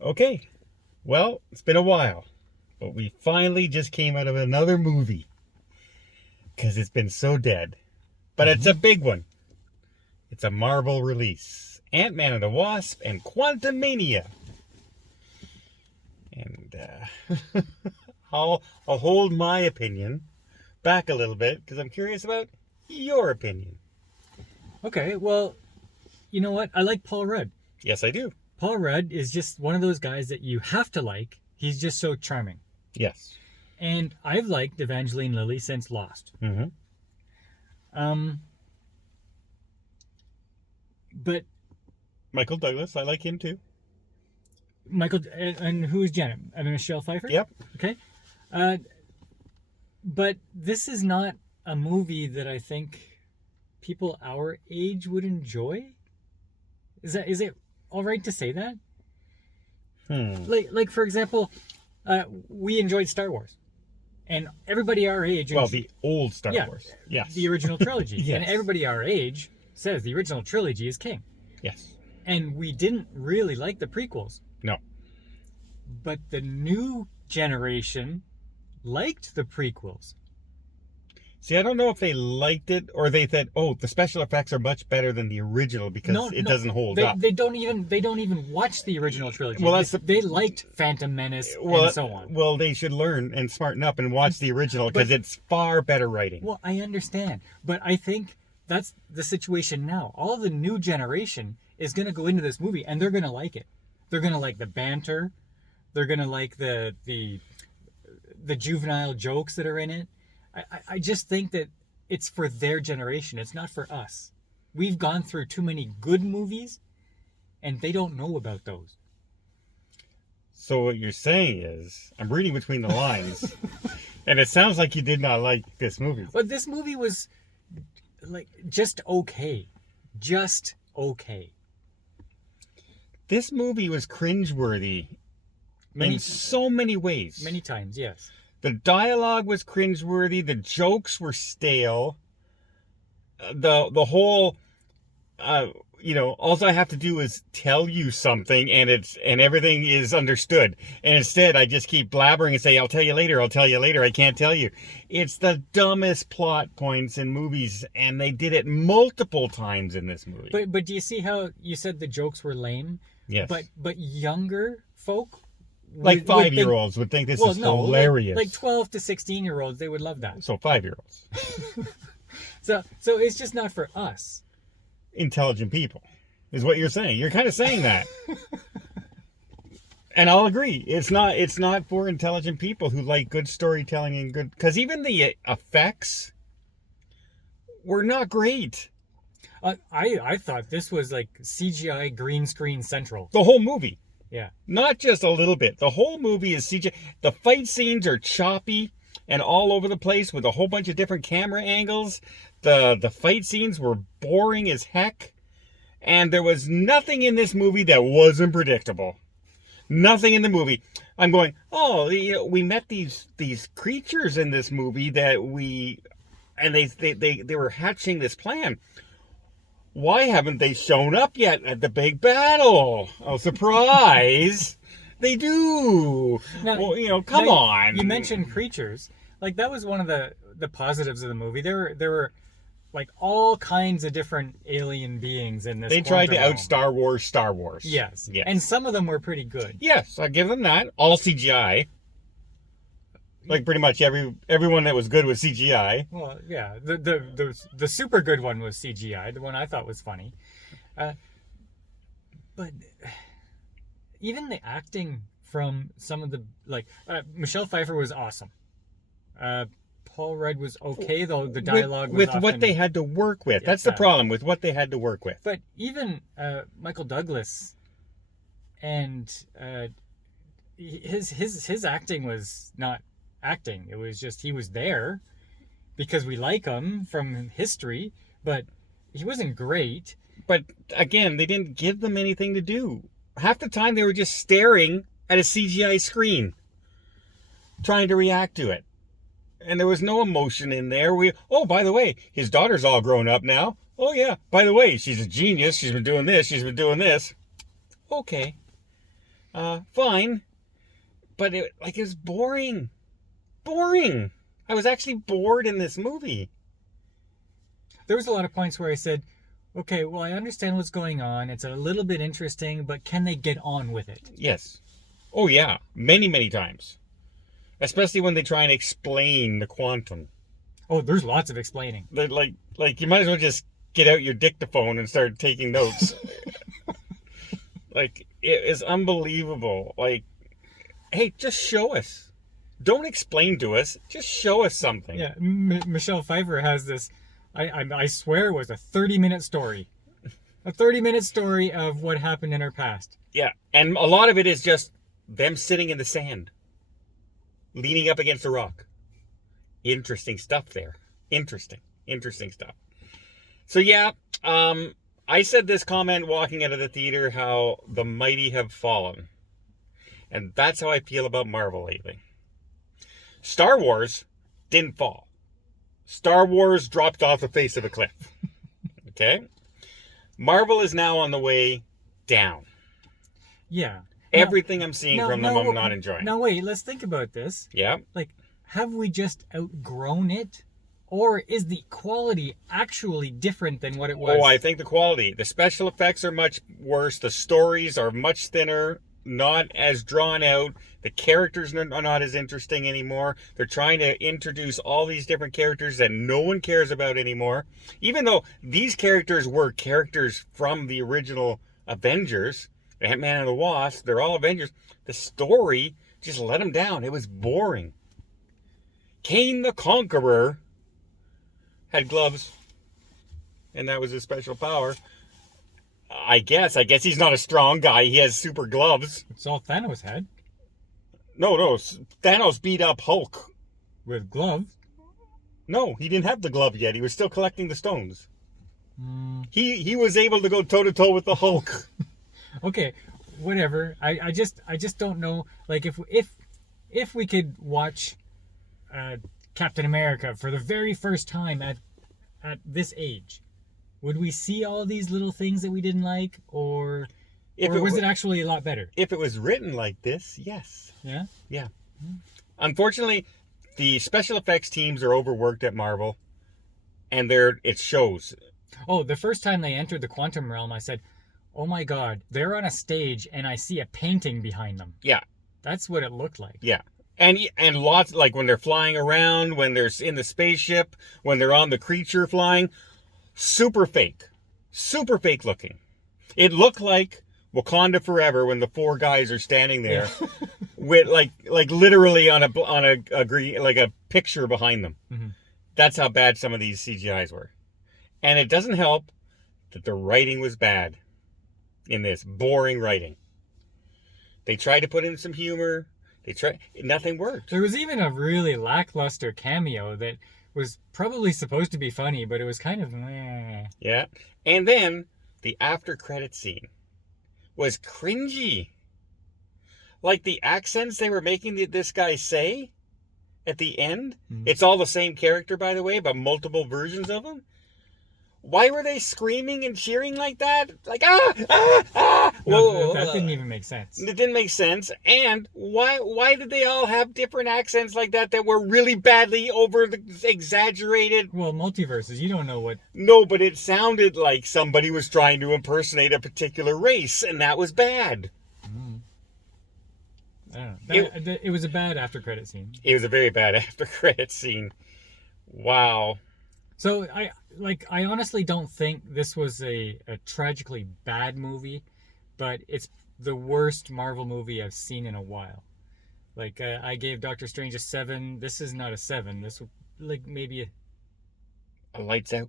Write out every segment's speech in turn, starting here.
Okay, well, it's been a while, but we finally just came out of another movie because it's been so dead. But it's a big one. It's a Marvel release. Antman and the Wasp and Quantumania. And I'll hold my opinion back a little bit because I'm curious about your opinion. Okay, well, you know what? I like Paul Rudd. Yes, I do. Paul Rudd is just one of those guys that you have to like. He's just so charming. Yes. And I've liked Evangeline Lilly since Lost. Mm-hmm. But Michael Douglas, I like him too. Michael, and who's Janet? I mean, Michelle Pfeiffer? Yep. Okay. But this is not a movie that I think people our age would enjoy. Is it all right to say that? Like for example, we enjoyed Star Wars, and everybody our age. Well, the old Star Wars. Yes. The original trilogy. Yes. And everybody our age says the original trilogy is king. Yes. And we didn't really like the prequels. No. But the new generation liked the prequels. See, I don't know if they liked it or they said, "Oh, the special effects are much better than the original because it doesn't hold up." They don't even watch the original trilogy. Well, they liked Phantom Menace and so on. Well, they should learn and smarten up and watch the original because it's far better writing. Well, I understand, but I think that's the situation now. All the new generation is going to go into this movie and they're going to like it. They're going to like the banter. They're going to like the juvenile jokes that are in it. I just think that it's for their generation. It's not for us. We've gone through too many good movies, and they don't know about those. So what you're saying is, I'm reading between the lines, and it sounds like you did not like this movie. But this movie was, like, just okay. Just okay. This movie was cringeworthy in so many ways. Many times, yes. The dialogue was cringeworthy. The jokes were stale. The whole, all I have to do is tell you something, and everything is understood. And instead, I just keep blabbering and say, "I'll tell you later. I'll tell you later. I can't tell you." It's the dumbest plot points in movies, and they did it multiple times in this movie. But do you see how you said the jokes were lame? Yes. But younger folk. Like 5-year-olds would think this is hilarious. Like 12 to 16-year-olds, they would love that. So 5-year-olds. So it's just not for us. Intelligent people is what you're saying. You're kind of saying that. And I'll agree. It's not for intelligent people who like good storytelling and good, because even the effects were not great. I thought this was like CGI green screen central. The whole movie. Yeah. Not just a little bit. The whole movie is CGI. The fight scenes are choppy and all over the place with a whole bunch of different camera angles. The fight scenes were boring as heck. And there was nothing in this movie that wasn't predictable. Nothing in the movie. I'm going, we met these creatures in this movie that they were hatching this plan. Why haven't they shown up yet at the big battle? Oh, surprise! They do. Now, well, come on. You mentioned creatures. Like, that was one of the positives of the movie. There were like all kinds of different alien beings in this. They tried to out Star Wars. Yes. And some of them were pretty good. Yes, I give them that. All CGI. Like pretty much everyone that was good was CGI. Well, yeah, the super good one was CGI. The one I thought was funny, but even the acting from some of the Michelle Pfeiffer was awesome. Paul Rudd was okay, though the dialogue was with what they had to work with. That's the problem with what they had to work with. But even Michael Douglas and his acting was not acting. It was just he was there because we like him from history, but he wasn't great. But again, they didn't give them anything to do. Half the time they were just staring at a CGI screen trying to react to it. And there was no emotion in there. By the way, his daughter's all grown up now. Oh yeah, by the way, she's a genius. She's been doing this. Okay. fine. But it was boring. Boring. I was actually bored in this movie. There was a lot of points where I said, okay, well, I understand what's going on. It's a little bit interesting, but can they get on with it? Yes. Oh, yeah. Many, many times. Especially when they try and explain the quantum. Oh, there's lots of explaining. They're like you might as well just get out your dictaphone and start taking notes. Like, it is unbelievable. Like, hey, just show us. Don't explain to us. Just show us something. Yeah, Michelle Pfeiffer has this, I swear it was a 30-minute story. A 30-minute story of what happened in her past. Yeah, and a lot of it is just them sitting in the sand. Leaning up against a rock. Interesting stuff there. Interesting stuff. So yeah, I said this comment walking out of the theater, how the mighty have fallen. And that's how I feel about Marvel lately. Star Wars didn't fall. Star Wars dropped off the face of a cliff. Okay? Marvel is now on the way down. Yeah. Everything I'm seeing from them, I'm not enjoying. Now wait, let's think about this. Yeah. Like, have we just outgrown it? Or is the quality actually different than what it was? Oh, I think the quality. The special effects are much worse. The stories are much thinner, not as drawn out. The characters are not as interesting anymore. They're trying to introduce all these different characters that no one cares about anymore. Even though these characters were characters from the original Avengers, Antman and the Wasp, they're all Avengers. The story just let them down. It was boring. Kang the Conqueror had gloves, and that was his special power. I guess he's not a strong guy. He has super gloves. It's all Thanos had. No, Thanos beat up Hulk. With gloves? No, he didn't have the glove yet. He was still collecting the stones. He was able to go toe-to-toe with the Hulk. Okay, whatever. I just don't know. Like, if we could watch Captain America for the very first time at this age, would we see all these little things that we didn't like, or was it actually a lot better? If it was written like this, yes. Yeah? Yeah. Unfortunately, the special effects teams are overworked at Marvel, and it shows. Oh, the first time they entered the quantum realm, I said, oh my god, they're on a stage and I see a painting behind them. Yeah. That's what it looked like. Yeah. And lots, like when they're flying around, when they're in the spaceship, when they're on the creature flying, super fake looking. It looked like Wakanda Forever when the four guys are standing there with like literally on a green, like a picture behind them. Mm-hmm. That's how bad some of these CGIs were. And it doesn't help that the writing was bad in this. Boring writing. They tried to put in some humor. Nothing worked. There was even a really lackluster cameo that was probably supposed to be funny, but it was kind of meh. Yeah. And then the after credit scene was cringy. Like the accents they were making this guy say at the end. Mm-hmm. It's all the same character, by the way, but multiple versions of him. Why were they screaming and cheering like that? Like, ah, ah, ah! No, that didn't even make sense. It didn't make sense. And why did they all have different accents like that were really badly exaggerated? Well, multiverses, you don't know what... No, but it sounded like somebody was trying to impersonate a particular race, and that was bad. I don't know. It was a bad after-credit scene. It was a very bad after-credit scene. Wow. So, I honestly don't think this was a tragically bad movie, but it's the worst Marvel movie I've seen in a while. Like, I gave Doctor Strange a 7. This is not a 7. This was, like, maybe a lights out.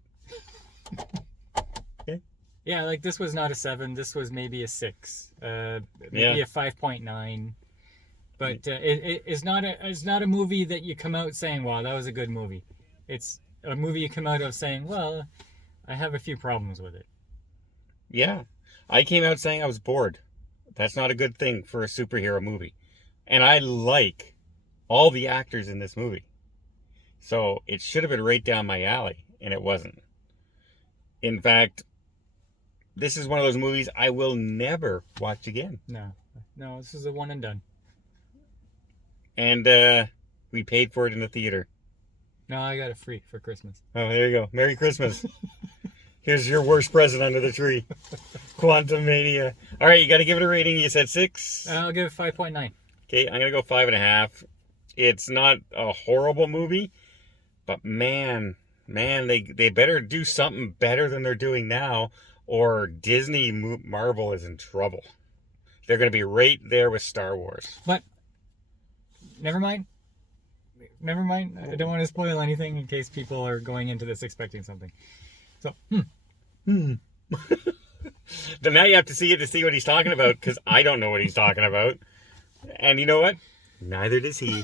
Okay. Yeah, like, this was not a 7. This was maybe a 6. Maybe a 5.9. But it's not a movie that you come out saying, wow, that was a good movie. It's a movie you come out of saying, well, I have a few problems with it. Yeah. I came out saying I was bored. That's not a good thing for a superhero movie. And I like all the actors in this movie. So it should have been right down my alley, and it wasn't. In fact, this is one of those movies I will never watch again. No. No, this is a one and done. And we paid for it in the theater. No, I got it free for Christmas. Oh, there you go. Merry Christmas. Here's your worst present under the tree. Quantumania. All right, you got to give it a rating. You said 6. I'll give it 5.9. Okay, I'm going to go 5.5. It's not a horrible movie, but man, they better do something better than they're doing now, or Disney Marvel is in trouble. They're going to be right there with Star Wars. But never mind. Never mind. I don't want to spoil anything in case people are going into this expecting something. So, Then now you have to see it to see what he's talking about, because I don't know what he's talking about. And you know what? Neither does he.